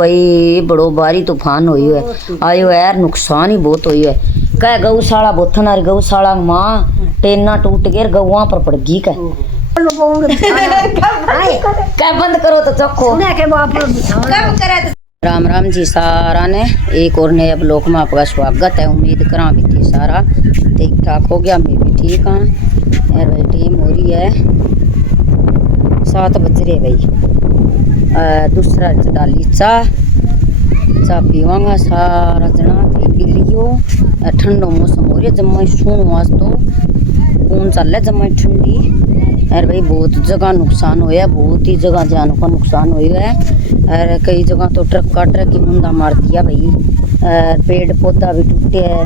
भाई बड़ो भारी तूफान हुई है आयो यार नुकसान ही बहुत हुई है कह गौशाला बोथन और गौशाला माँ टेना टूट गए गौआ पर पड़ गई कह बंद करो तो चौखो राम राम जी सारा ने एक और नए ब्लॉक में आपका स्वागत है। उम्मीद करा भी थी सारा ठीक ठाक हो गया, मैं भी ठीक हाँ यार भाई। टीम हो रही है 7 बज रहे भाई। दूसरा डाली चाह पीवांगा सारा जना थी पी लियो। ठंडो मौसम हो रही है जम्मा सुन वास तो कौन चल रहा जम्मा ठंडी यार भाई। बहुत जगह नुकसान होया, बहुत ही जगह जानों का नुकसान होया है और कई जगह तो ट्रक की मुंडा मार दिया भाई। पेड़ पौधा भी टूटे है,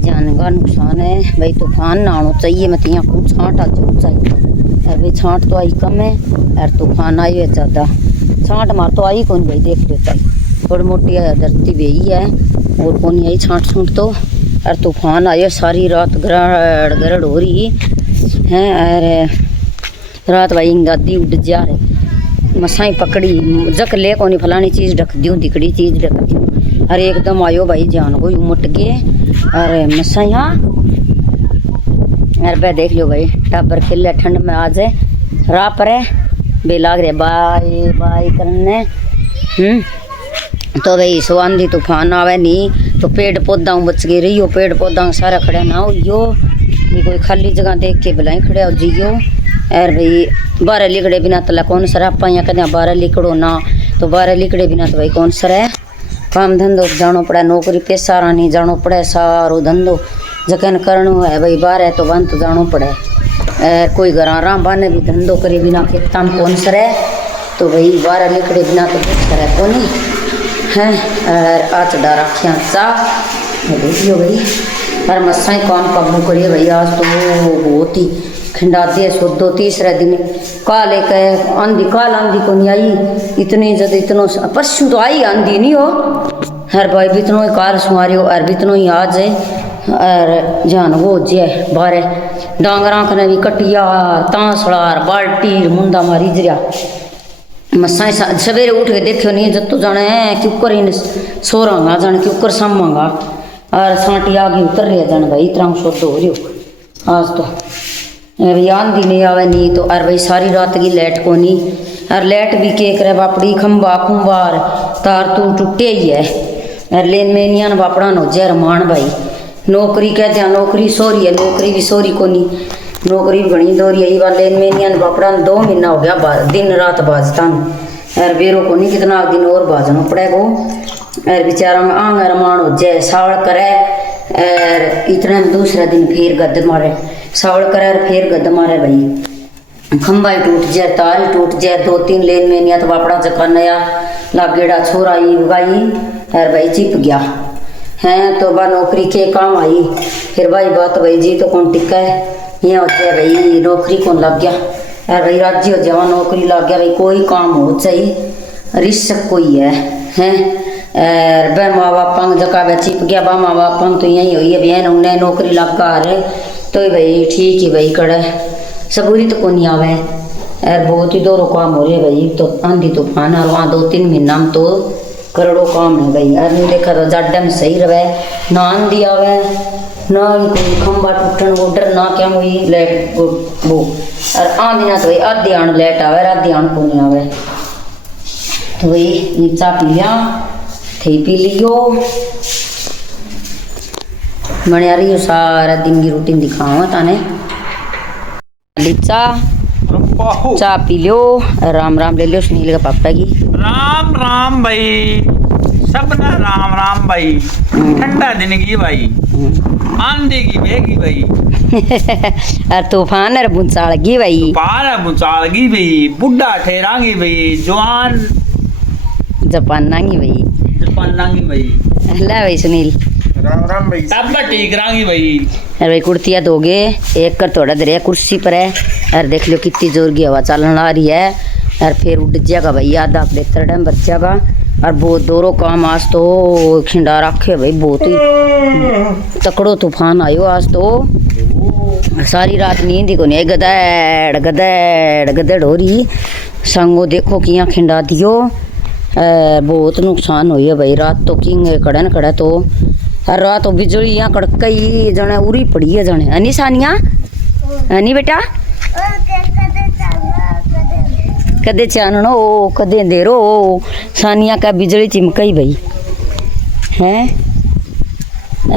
जान का नुकसान है भाई। तूफान ना आना चाहिए, मैं तो यहाँ खूब छाँट आ जरूर चाहिए यार भाई। छाँट तो आई कम है यार, तूफान आई है ज़्यादा। छाँट मार तो आई कौन भाई, देख लेता है थोड़ी मोटी धरती बेही है और कौन आई छाँट छूट तो यार। तूफान आया सारी रात गरड़ गरड़ हो रही है और रात भाई गादी उड़ जा रहे मसाई पकड़ी जक ले कोनी फलानी चीज़ ढक दूँ दिकड़ी चीज़ ढक दूँ अरे एकदम आयो भाई जान को उमट गए अरे मसाई। हाँ यार बे देख लो भाई टाबर खेल ठंड में आज है राह पर है बे लाग रहे बाई बाई करने। तो भाई सो आंधी तूफान आवे नहीं तो पेड़ पौधा बच गए रहियो, पेड़ पौधा सारा खड़े ना होइयो। ये कोई खाली जगह देख के बुलाई खड़े हो जियो यार भाई। 12 लिकड़े बिना तला कौन सर आप कहते 12 लिकड़ो ना तो 12 लिकड़े बिना तो भाई कौन सर है। काम धंधो जानो पड़े, नौकरी पैसा रानी जानो पड़े, सारो धंधो जखन करणो है भाई। 12 तो बंद तो जानो पड़े। कोई घर आराम बाने भी धंधो करे बिना खेता में कौन सर है तो भाई 12 लिकड़े बिना तो कुछ करे कौन है। और आज डारा रखिया चाह देखियो भाई और मस्सा ही कौन काबू करिए भाई। आज तो बहुत ही खिंडा दे सोदो तीसरे दिन काले कहे आंधी काल आंधी को नहीं आई इतनी जद इतनो परसों तो आई आंधी नहीं हो हर भाई बितनो ही कार सुमारी हो और बितनो ही आज है और जान वो जे बारे डांगरा कने भी कटिया तांसड़ार बाल्टी मुंडा मारी जरिया मसा सवेरे उठ के देखियो नहीं जब तो जाने क्यूकर इन सोरांगा जाने क्यूकर सामांगा और सांटी आगे उतर रही है जान भाई। इतना सोच हो रही हो आज तो अभी आंधी नहीं आवे नहीं तो अरे भाई सारी रात की लाइट को नहीं और लाइट भी के करे बापड़ी खंबा खुम्बार तार तू टूटे ही है और लेन में नहीं बापड़ा नो जर मान भाई। नौकरी कहते हैं नौकरी सोरी है, नौकरी भी सोरी को नहीं, नौकरी भी घनी दौरी है वाले लेन में नहीं बापड़ा 2 महीना हो गया दिन रात बाजता और बेरों को नहीं कितना दिन और बाजना पड़ेगा और बेचारा में आंग रमान हो जाए सावड़ करे और इतने दूसरा दिन फिर गद मारे सावड़ करे और फिर गद मारे भाई। खंबा ही टूट जाए तार ही टूट जाए 2-3 लेन में नहीं तो बापड़ा चक्का नया लागेड़ा छोरा ही उगाई और भाई चिप गया है तो बा नौकरी के काम आई फिर भाई बात भाई जी तो कौन टिका है यहाँ होते है भाई नौकरी कौन लग गया यार भाई राज्य हो जावा नौकरी लग गया भाई कोई काम हो चाहिए रिस्क कोई है और बे माँ बापा जगह वे चिप गया बा माँ बापा तो यही हुई है बहन उन्हें नौकरी लग गा रहे तो भाई ठीक ही भाई कड़े सबूरी तो कौन आवे यार। बहुत ही दोनों काम हो रहे भाई तो आंधी तूफान और वहाँ 2-3 महीना में तो करोड़ों काम है भाई यार। नहीं देखा तो जाड्डा में सही रहे ना आंधी आवे ना कोई खंबा टूटन वो डर ना क्या हुई लाइट वो और आंधी ना तो भाई आधी आन लाइट आवे आधी आन को नहीं आवे तो भाई नीचा पी लिया थे पी लियो मैंने यार ये सारा दिन की रूटीन दिखावा ताने चाह पी लो राम राम ले लो सुनील का पापा की राम राम भाई सबना राम राम भाई। ठंडा दिन की भाई आंधी की बेगी भाई और तूफान और भूचाल की भाई तूफान भूचाल की भाई बुढ़ा ठहरांगी भाई जवान जापान नांगी भाई जापान नांगी भाई ला भाई सुनील राम राम भाई सब ठीक रांगी भाई। अरे भाई कुर्तियाँ दोगे एक कर थोड़ा देर कुर्सी पर है और देख लो कितनी जोर की हवा चलन आ रही है और फिर उड़ जाएगा भाई आधा 75 टाइम बच जाएगा और बहुत दोनों काम आज तो खिंडा रखे भाई। बहुत ही तकड़ो तूफान आयो आज तो सारी रात नींद ही को नहीं गदड़ गदड़ गदड़ हो रही संगो देखो कि यहाँ खिंडा दियो बहुत नुकसान हुई है भाई। रात तो किंग कड़े न कड़े तो रात तो बिजली यहाँ कड़कई जने उरी पड़ी है जने हनी सानिया हनी बेटा कदे चाननो कदे अंधेरो सानिया का बिजली चिमकई भाई हैं।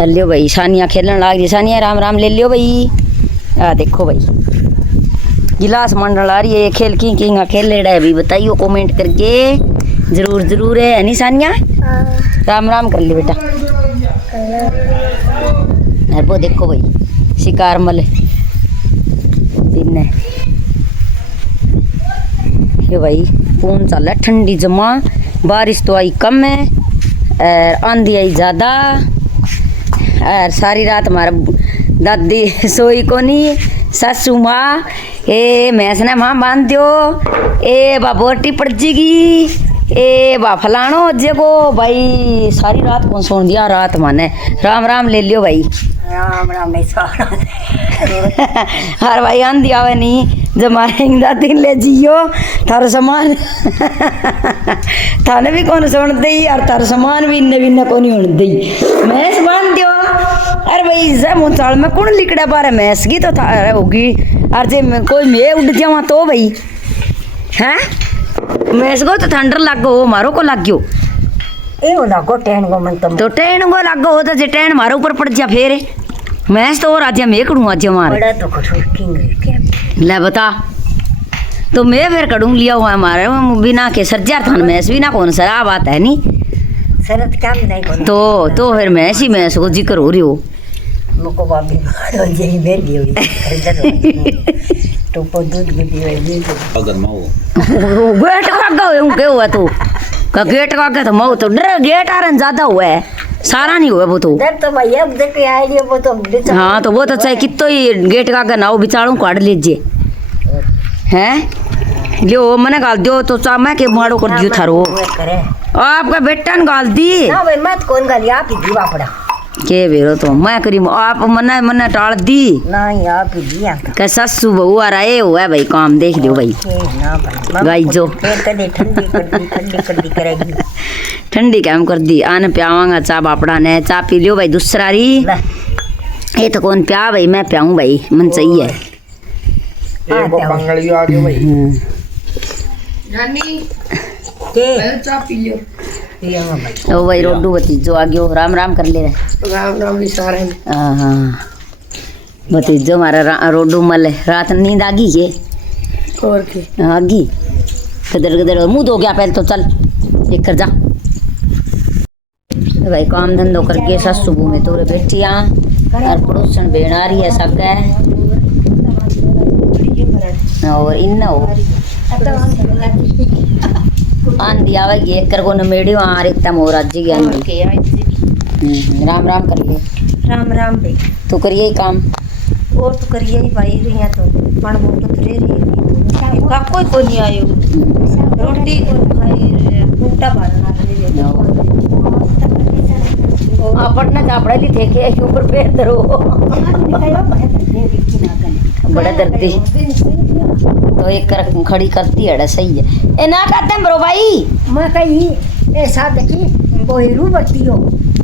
लियो भाई सानिया खेलन लाग रही। सानिया राम राम ले लियो भाई। आ देखो भाई गिलास मंडल आ रही है। खेल की खेल ले रहा है भाई बताइयो कमेंट करके जरूर है नहीं सानिया। राम राम कर ले बेटा। वो देखो भाई शिकार मल ये भाई कौन चल है ठंडी जमा। बारिश तो आई कम है और आंधी आई ज़्यादा और सारी रात हमारा दादी सोई को नहीं सासू माँ ए भैंस ने माँ बांध दियो ए बा बोटी पड़ जाएगी ए बा फलानो जगो भाई। सारी रात कौन सोन दिया रात माने। राम राम ले लियो भाई। राम राम नहीं हर भाई आंधी आवे नहीं जमाने दादी ले जियो थारो सामान थाने भी कौन सुन दई और थारो सामान भी इन्ने बिन्ने को नहीं होने दई। मैं सामान दियो अरे भाई जब मुंचाल में कौन लिकड़ा बारे मैस की तो था होगी और जे कोई मैं उड़ जावा तो भाई हैं मैस को तो ठंडर लागो हो मारो को लाग गयो ए हो लागो टेन को मन तो टेन को लागो हो तो जे टेन मारो ऊपर पड़ जा फिर मैस तो और आज मैं करूँ आज मारे बड़ा तो कुछ किंग ले बता तो मैं फिर करूँ लिया हुआ हमारे बिना के सरजार थान मैस बिना कौन सरा बात है नहीं शरत क्या नहीं को तो फिर मैस ही मैस को जिक्र हो रही हो मुको बाबी मारो यही बेर गई तो पर दूध गुडी है अगर माओ गेट का गयो के हुआ तू का गेट का के तो मऊ तो डर गेट आरन ज्यादा हुआ है सारा नहीं हुआ वो तो डर तो भाई अब देख के आए वो तो हाँ तो वो तो चाहे कितो ही गेट का के नाव बिचाड़ू काट लीजिए हैं लियो मने गाल दियो तो चा मैं के मारो कर दियो थारो करे आपका बेटा ने गाल दी ना भाई मत कौन गाली आप ही दीवा पड़ा के बेरो तो मैं करी आप मने टाल दी नहीं आप ही दिया के ससु बहू आ रहे हुआ भाई काम देख लियो भाई ना भाई गाई जो कदे ठंडी कर दी करेगी ठंडी कैम कर दी आने प्यावांगा चा बापड़ा ने चा पी लियो भाई दूसरा री ये तो कौन प्या भाई मैं प्याऊं भाई मन चाहिए एक बंगड़ी आ गयो भाई नानी के चाय पी लियो पिया भाई ओ भाई रोडू भतीजो आ गयो राम राम कर ले राम राम विचार है हाँ भतीजो हमारा रोडू मल रात नींद आ गई के और के आ गई गदर गदर मुंह धो गया पहले तो चल देख कर जा भाई काम धंधो करके सासू बहू में तोरे बैठिया और पड़ोसन बेन आ रही है सब और इन हो आंधी आवेगी एक कर को नमेड़ी वहाँ रेता मोर आज जी राम राम कर ले राम राम भाई तू करिए ही काम और तो करिए ही भाई रही तो पण मोटो तो रे रही का कोई नहीं आयो रोटी को खाई फूटा भरना पढ़ना चापड़ा ली थे के ऊपर पैर धरो बड़ा दर्दी तो एक कर खड़ी करती है सही है ए ना कहते हैं ब्रो भाई मैं कही ऐसा देखी वो हीरू बत्ती हो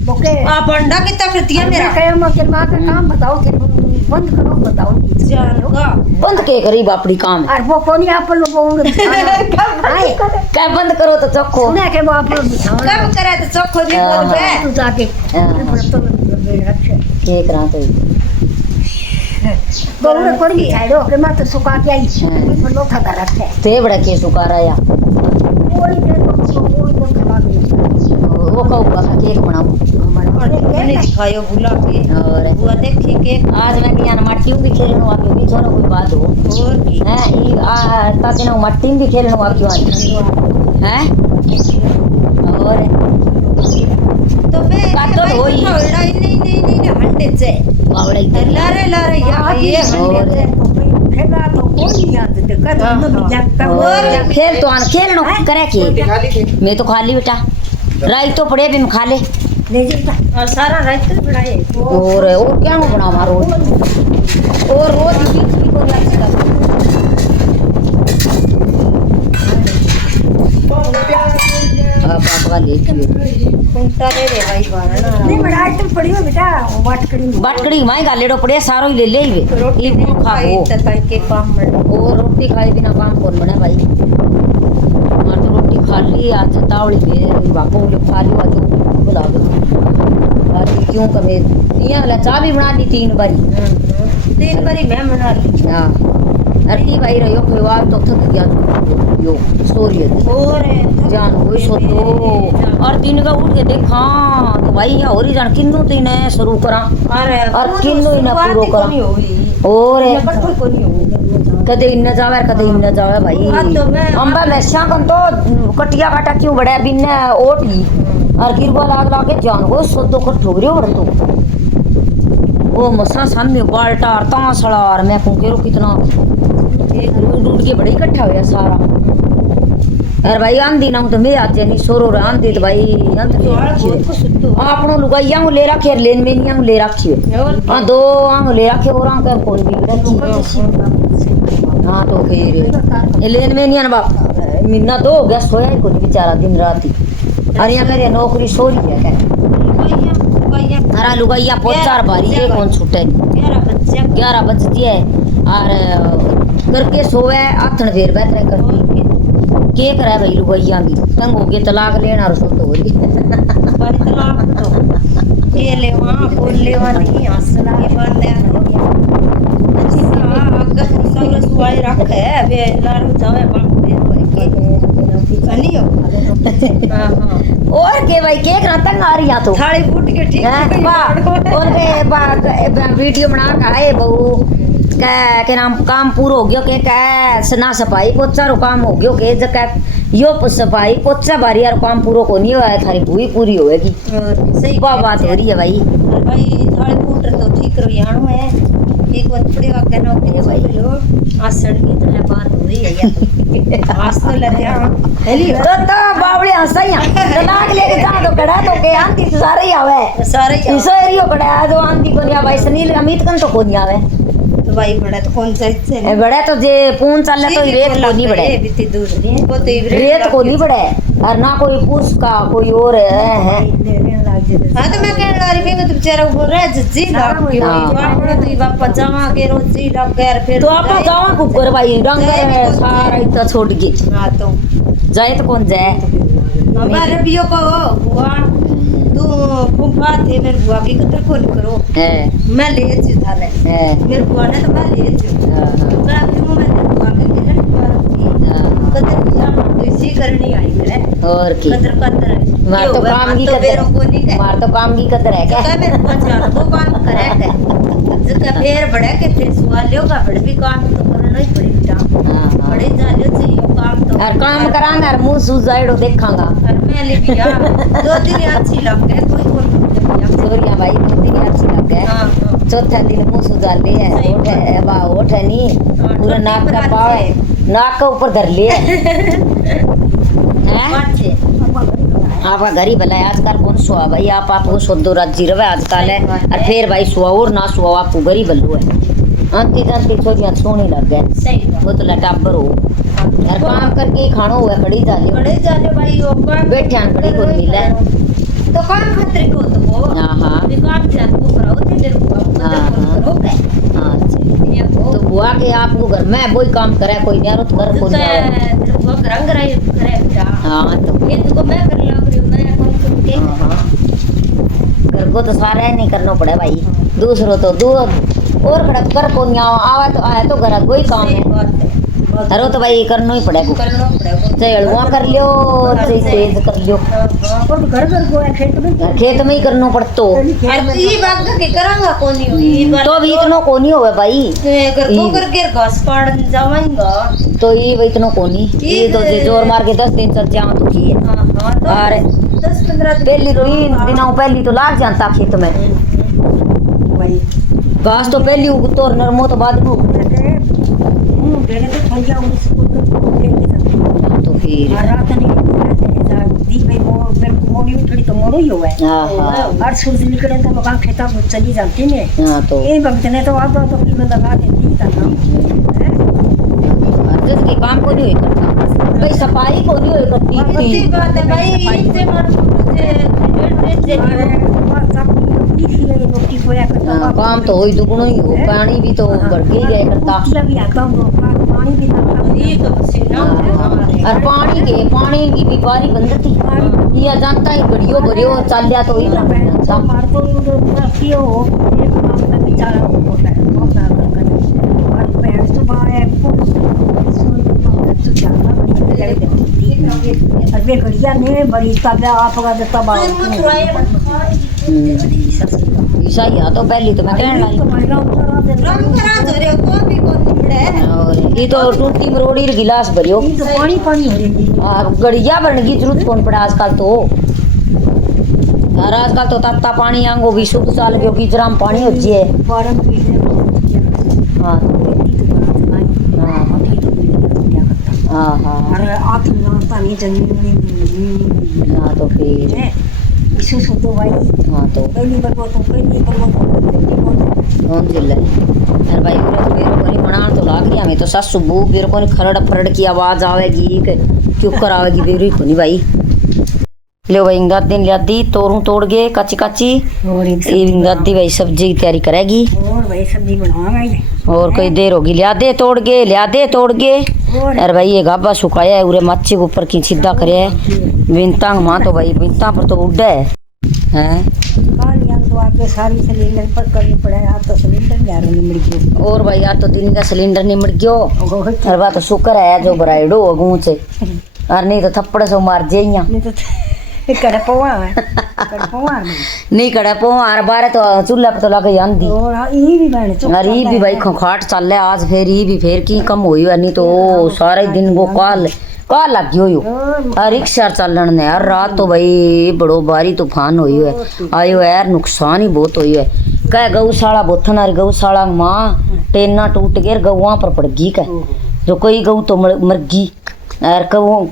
बोके आ बंडा कितना करती है मेरा कहे मैं के मां का काम बताओ कि बंद करो बताओ बंद के करी बापड़ी काम और वो कोनी आप लोग बोंगे क्या बंद करो तो चोखो सुने के वो आप लोग कब करे तो चोखो जी बोल बे तू जाके के करा तो बोले कोनी खाइलो के मैं तो सुका के आई पर लो था रखे ते बड़ा के सुकारा या कोई के तो खवा दे वो कहूँगा मैं केक बनाऊँ मैंने दिखायो बुला के और बुआ देखी के आज मैं किया मट्टी भी खेलने वाली भी थोड़ा कोई बात हो और की हैं ई आ ताते ना मट्टी भी खेलने वाली हैं और तो बे काटो होई नहीं हंडे से आवड़े लारे ये और खेला तो कोई याद ते कर तो जग और खेल तो आन खेलनो करे के मैं तो खा ली बेटा राई तो पड़े भी मैं खा ले ले जा और सारा रात बनाए और क्या बना मारो और रोज बीच भी को बाप वाले कुंटा ले रे भाई बारना नहीं बड़ा आइटम पड़ी हो बेटा वाटकड़ी में बटकड़ी माई गालेड़ो पड़े सारो ही ले ले वे रोटी ये नहीं खा खाई वो त कई के काम में वो रोटी खाए बिना काम कौन बने भाई मार तो रोटी खा ली आज तावड़ी में बापू ने खा ली आज बुला दो आज क्यों कमे यहाँ ला चाय भी बना दी 3 बारी 3 बारी मैं बना ली हाँ अरे भाई रहो कोई बात तो थक गया यो सो रही है और जान कोई सो तो और दिन का उठ के देखा तो भाई यहाँ हो रही जान किन्नू तीन है शुरू करा अरे और किन्नू ही ना पूरो करा और कदे इन जावे कदे इन जावे भाई हाँ तो मैं अंबा मैसा कन तो कटिया काटा क्यों बड़ा बिन ओटी और गिरवा लाग लागे जान को सोदो को ठोगरियो बड़ तो वो मसा सामने बाल्टा और तांसड़ा और मैं कहूं के रो कितना डूड के बड़े इकट्ठा हो गया सारा अरे भाई आंधी ना तो मैं आज नहीं सोरो रे आंधी तो भाई अंत नहीं आपनो लुगाइया ले रखे लेन मेनिया ले रखी हां दो आम ले रखे और आम का कोई भी रखी हां तो फिर ये लेन मेनिया ना बाप मिन्ना तो हो गया सोया ही कोई बेचारा दिन रात ही अरे यहाँ करे नौकरी सोरी है क्या हरा लुगाइया पोचार भारी है कौन छूटे 11 बजती है और करके सोवे आथन फेर बैठे करके के करे भाई लुगाइया की तंग हो गए तलाक लेना और सो तो हो रही बड़ी तलाक तो ये ले वहां बोल ले वहां नहीं हंसना ये बात है हां अगर सब सुवाई रखे बे लारू जावे बाप बे भाई के कनी हो हां और के भाई के तंग आ रही तो थाली फूट के ठीक है और के वीडियो बना के आए बहू के नाम काम पूरा हो गयो के सना सफाई पोचा रो काम हो गयो के जका यो सफाई पोचा बारी यार काम पूरा को नहीं हुआ थारी भूई पूरी होएगी सही बात हो रही है भाई भाई थाली फूट तो ठीक रो यानो है एक बात पड़े वा कहना के भाई लो आसड़ की तो बात हो रही है यार आस तो लगे हेली तो बावड़े हंसाइया तलाक लेके जा तो कड़ा तो के आंटी तो सारे ही आवे सारे इसो एरियो कड़ा जो आंटी को नहीं भाई सुनील अमित कन तो को नहीं आवे तो भाई बड़ा तो कौन सा से बड़ा तो जे पून चल तो रेत को नहीं बड़े बीती दूर वो तो रेत को नहीं बड़े और ना कोई पूछ का कोई और है हां तो मैं कहने वाली भी तो बेचारा बोल रहा है जी लाग के आपने तो बापा जावा के रोजी लाग कर फिर तो आपा जावा कुकर भाई रंग है सारा इतना छोड़ के हां तो जाए तो कौन जाए हमारे बियो को बुआ तू फूफा थे मेरे बुआ की कदर कौन करो है मैं ले जी थाले है मेरे बुआ ने तो मैं ले जी मैं क्यों मैं बुआ के किधर कदर किया इसी करनी आई है और की कदर मार तो काम की कदर मार तो काम की कदर है क्या मेरे को जान वो काम करे है जका फेर बड़ा के थे सवाल लियो का बड़ भी काम तो करना ही पड़े बेटा बड़े जालियो से यो काम तो और काम करांगा और मुंह सुजाइडो देखांगा और मैं ले बिया 2 दिन अच्छी लग गए कोई सोरिया भाई 2 दिन अच्छी लग गए हां चौथा दिन मुंह सुजा ले है ओठ है बा ओठ है नहीं पूरा नाक का पाव है नाक का ऊपर धर लिया हैं अच्छे आपका घर ही भला है आजकल कौन सुहा भाई आप आपको सोदो राजी रवे आजकल है और फिर भाई सुहा और ना सुहा आपको घर ही बल्लू है आंटी जाती छोरियां सोनी लग गए सही वो तो लटाबर हो यार काम करके खानो हुआ खड़ी जाले बड़े जाले भाई वो काम बैठे आन खड़ी को मिले तो काम खतरे को तो वो हां भी काम जान को कराओ थे देर को करो के हां ये को तो बुआ के आपको घर में वही काम करे कोई यार तो घर को नहीं वो रंग रही करे बेटा हां तो ये तो मैं कर लग रही हूं मैं कौन करूं के घर को तो सारा ही नहीं करना पड़े भाई दूसरों तो दो और खड़क कर को नहीं आवा तो आया तो घर कोई काम है हरो तो भाई करना ही पड़ेगा करना पड़ेगा चाहे हलवा कर लियो चाहे तेज कर लियो और घर को खेत में खेत में ही करना पड़तो अरे ये बात के करांगा कोनी ये बात तो भी इतना कोनी होवे भाई घर को करके घास पाड़ जावांगा तो ये इतना कोनी ये तो जे जोर मार के 10 दिन चल जाओ तो की है हां तो अरे 10-15 पहली तो ही दिनों पहली तो लाग जाता खेत में भाई घास तो पहली तो नरमो तो बाद में पहले तो भैया उसको तो फिर रात नहीं दी भाई वो मेरे को मोनी में थोड़ी तो मोरो ही हुआ है हां और सूरज निकले तो मकान खेता में चली जाती ने हां तो ये वक्त ने तो आप तो की में लगा देती था ना अर्जुन के काम को नहीं होए करता भाई, सफाई को नहीं होए करती होती बात है भाई, इनसे मत से रोटी खोया करता हाँ, काम तो वही दुगुना ही हो, पानी भी तो बढ़ के ही गया करता भी आता हूँ, पानी भी आता ये तो पसीना और पानी की भी बारी बंद थी ये जानता है गड़ियो भरियो चल लिया तो ही सब मार तो रखियो एक काम का बेचारा होता है बहुत ज्यादा कर और पैर सुबह है तो जाना और वे गड़िया ने बड़ी तबला आपका देता ईसा या तो पहली तो मैं कहने वाली रंग करा दो रे को भी कौन निकले और ये तो टूटी मरोड़ी गिलास भरियो तो पानी पानी हो रही गड़िया बनने की जरूरत कौन पड़ा आजकल तो यार आजकल तो तत्ता पानी आंगो भी शुद्ध साल के कीचड़ा में पानी हो जाए बारम पी हाँ हाँ हाँ और आप पानी जमीन हाँ तो फिर इशू तो भाई हाँ तो पहली बार तो कौन चिल्ला अरे भाई पूरा तो बेरो कोनी बना तो लाग गया मैं तो सासू बू बेरो कोनी खरड़ फरड़ की आवाज आवेगी क्यों कर आवेगी बेरो ही कोनी भाई लो भाई इंगादी लियादी तोरू तोड़ गए काची काची और इंगादी भाई सब्जी की तैयारी करेगी और भाई सब्जी बनावांगे और कोई देर होगी लिया दे तोड़ गए अरे भाई ये गाबा सुखाया है उरे मच्छी के ऊपर की सीधा करे है बिनता माँ तो भाई बिनता पर तो उड़ा है तो आपके सारी सिलेंडर पर करनी पड़े आप तो सिलेंडर ग्यारह निमड़ गए और भाई आज तो दिन का सिलेंडर निमट गयो अरे बात तो शुक्र है जो बराइडो अगू से और नहीं तो थप्पड़ से मार जाइया नहीं तो कड़पवा नहीं कड़े पो आर बारे तो चूल्हा पे तो लगे आंदी और ये भी बहन अरे ये भी भाई खखाट चल रहा है आज फिर ये भी फिर की कम हुई है नहीं तो सारे दिन वो काल लग गयो यो और रिक्शा चलन ने यार रात तो भाई बड़ो भारी तूफान हुई है आयो यार नुकसान ही बहुत हुई है कह गौशाला बोथन और गौशाला माँ टेना टूट गए गौआ पर पड़ गई कह जो कोई गऊ तो मर गई और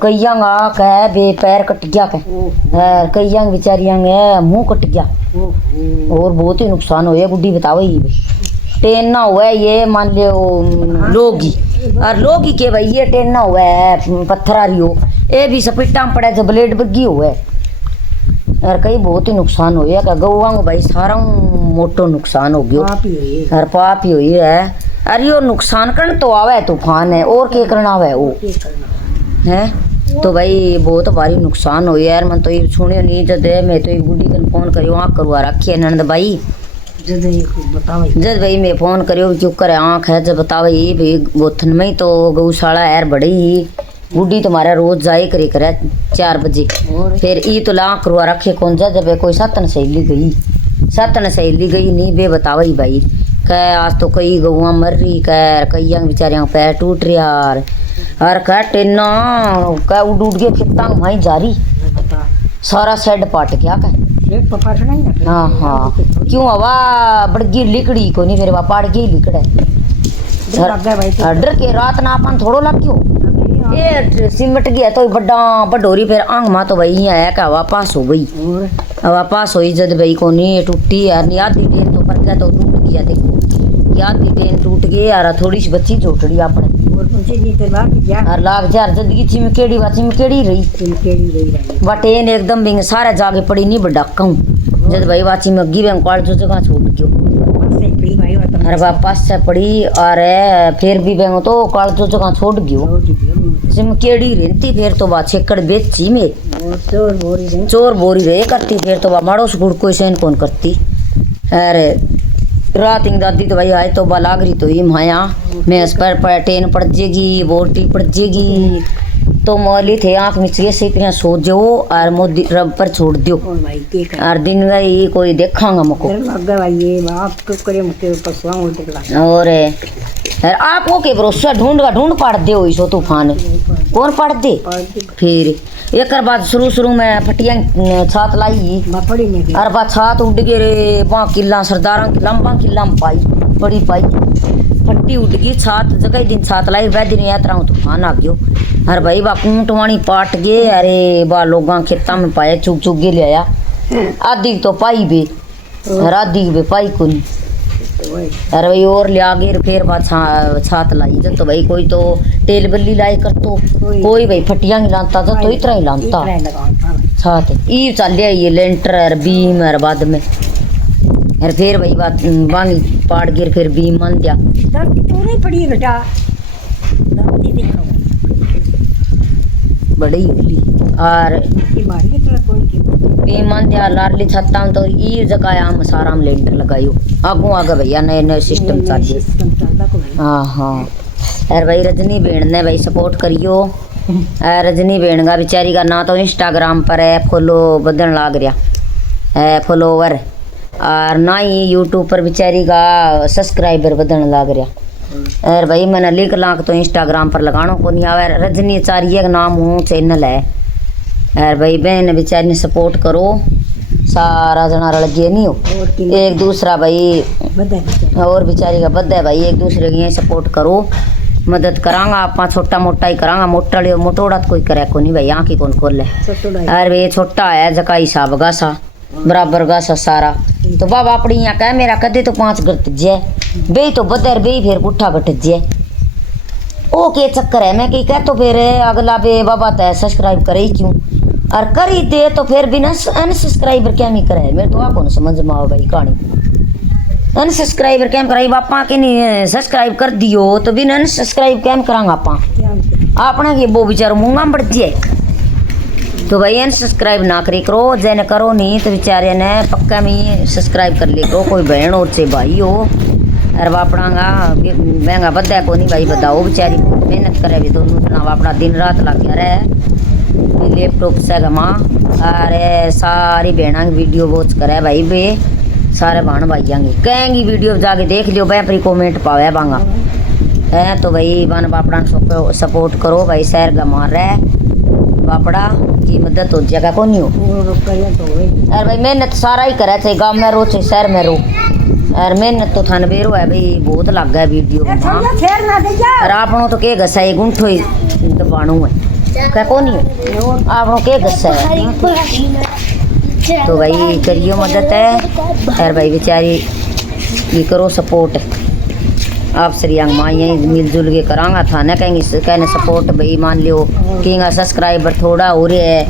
कईया कह बे पैर कट गया कह कईया बेचारियां मुंह कट गया और बहुत ही नुकसान हुआ गुड्डी बताओ ये ट्रेन ना हुआ है ये मान लो लोगी और लोगी के भाई ये ट्रेन ना हुआ है पत्थरारी हो ये भी सपेटा में पड़ा तो ब्लेड बग्गी हुआ है और कई बहुत ही नुकसान हो गया गौवा को भाई सारा मोटो नुकसान हो गया और पाप ही हुई है अरे यो नुकसान करन तो आवे तूफान है और क्या करना आवे वो है तो भाई बहुत भारी नुकसान हो यार मन तो ये सुनियो नहीं जद मैं तो गुड्डी कन फोन करियो आँख करवा रखी है नंद भाई जद भाई मैं फोन करियो क्यों करे आँख है जब बताओ ये भाई गोथन में तो गौशाला यार बड़ी ही गुड्डी तुम्हारा रोज जाए करे 4 बजे फिर ई तो ला करवा रखे कौन जा जब कोई सतन सहेली गई नहीं बे बताओ ही भाई कह आज तो कई गौआ मर रही कह कई बेचारियां पैर टूट रहा और कह टेना कह उड़ गए खेता वहीं जारी सारा सेड पाट गया कह हाँ हाँ क्यों हवा बड़गी लिकड़ी को नहीं फिर वह पाड़ गई लिकड़े डर के रात ना अपन थोड़ो लग गयो ये सिमट गया तो बड़ा बडोरी फिर आंग माँ तो भाई आया कि हवा पास हो गई हवा पास हुई जद भाई को नहीं टूटी यार आधी ट्रेन तो पर गया तो टूट गया देखो आधी ट्रेन टूट गई यार थोड़ी सी बच्ची चोटड़ी अपने और लाग जार जिंदगी चिमकेड़ी रही बट ट्रेन एकदम बिंग सारे जागे पड़ी नहीं बड़ा कहूँ जद भाई वाची में गिरे काल जो जगह छूट गयो अरे वापस से पड़ी और फिर भी बेंगो तो काल जो जगह छोड़ गयो चिमकेड़ी रहती फिर तो बा छेकड़ बेची में चोर बोरी रहे करती फिर तो बा माड़ो से गुड़ कोई सेन कौन करती अरे रात इंग दादी तो भाई आए तो बा लाग रही तो ही माया मैं इस पर ट्रेन पड़ जाएगी बोटी पड़ जाएगी तो मौली थे आँख मिचिए से इतना सो जाओ और मोदी रब पर छोड़ दियो और दिन गई कोई देखांगा मको और आप के भरोसा ढूंढ पाड़ दे सो तूफान कौन पाड़ दे फिर एक बाद शुरू में फटिया छात लाई और बा छात उड़ गए रे बा किला सरदारा की लंबा किला में पाई बड़ी पाई फट्टी उड़ गई छात जगह दिन छात लाई वह दिन यात्रा तूफान आ गयो अरे भाई बा कूटवाणी पाट गए अरे बा लोगा खेता में पाया चुग के ले आया आधी तो पाई बे और आधी बे पाई को नहीं अरे भाई और ले आगे फिर बात छात लाई जब तो भाई कोई तो तेल बल्ली लाई कर तो कोई भाई फटिया नहीं लाता तो इतना ही लाता छात ई चल ये लेंटर और बीम और बाद में और फिर भाई बात वांगी पाड़ गिर फिर बीम मान दिया तो नहीं पड़ी बेटा देखो बड़ी होली और ये मारी है तेरा कोई की बीम मान दिया लाडली छत्ता तो ई जगह हम सारा हम लेंटर लगायो आगू आगे भैया नए नए सिस्टम चाहिए सिस्टम चलदा कोई हाँ हाँ और भाई रजनी बेन ने भाई सपोर्ट करियो और रजनी बेन का बेचारी का ना तो इंस्टाग्राम पर है फॉलो बदन लाग रहा है फॉलोवर और ना ही यूट्यूब पर बेचारी का सब्सक्राइबर बदन लाग रहा और भाई मैंने लिख लाख तो इंस्टाग्राम पर लगाना को नहीं आवे रजनी चारिया का नाम हूँ चैनल है और भाई बहन बेचारी ने सपोर्ट करो सारा जना रल गए नहीं हो एक दूसरा भाई और बेचारी का बद है भाई एक दूसरे की सपोर्ट करो मदद करांगा आप छोटा मोटा ही करांगा मोटोड़ा तो कोई करे को नहीं भाई आँख ही कौन खोले अरे भाई छोटा है जका हिसाब का सा बराबर का सा सारा तो बाबा अपनी यहाँ कह मेरा कदे तो 5 गट जे बे तो बदर बे फिर पुट्ठा गट जे ओ के चक्कर है मैं कही कह तो फिर अगला बे बाबा तय सब्सक्राइब करे ही क्यों और कर ही दे तो फिर बिना अनसब्सक्राइबर क्या नहीं करे मेरे तो आपको समझ में आओ भाई कहानी अनसब्सक्राइबर कैम कराई बापा के नहीं सब्सक्राइब कर दियो तो बिना अनसब्सक्राइब कैम करांगा आपा आपने के वो बेचारो मुंगा बढ़ जाए तो भाई अनसब्सक्राइब ना करी करो जैने करो नहीं तो बेचारे ने पक्का में सब्सक्राइब कर ले करो कोई बहन और से भाई हो अरे बापड़ांगा महंगा बदा को नहीं भाई बताओ बेचारी मेहनत करे भी दोनों जना बापड़ा दिन रात लग गया रहे लैपटॉप से गमा अरे सारी बहना की वीडियो वॉच करे भाई बे सारे बहन भाई आएंगे कहेंगी वीडियो जाके देख लियो भाई अपनी कमेंट पावे बांगा है तो भाई बन बापड़ा सपोर्ट करो भाई शहर गमा रहे बापड़ा की मदद हो जाएगा को नहीं हो अरे भाई मेहनत सारा ही करे चाहे गाँव में रो चाहे शहर में रो और मेहनत तो थान बेरो है भाई बहुत लग गया वीडियो और आपनों तो के घसा है गुंठो ही दबाणु है क्या को नहीं हो आपनों के घसा है तो भाई करियो मदद है और भाई बेचारी ये करो सपोर्ट आप श्रीयांग माँ यहीं मिलजुल के करांगा था ना कहेंगे कहने सपोर्ट भाई मान लियो किंग सब्सक्राइबर थोड़ा हो रहे है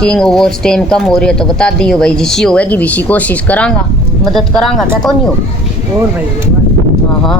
किंग वो टाइम कम हो रही है तो बता दियो भाई जिसी होगी विसी कोशिश करांगा मदद करांगा क्या तो नहीं हो और भाई हाँ हाँ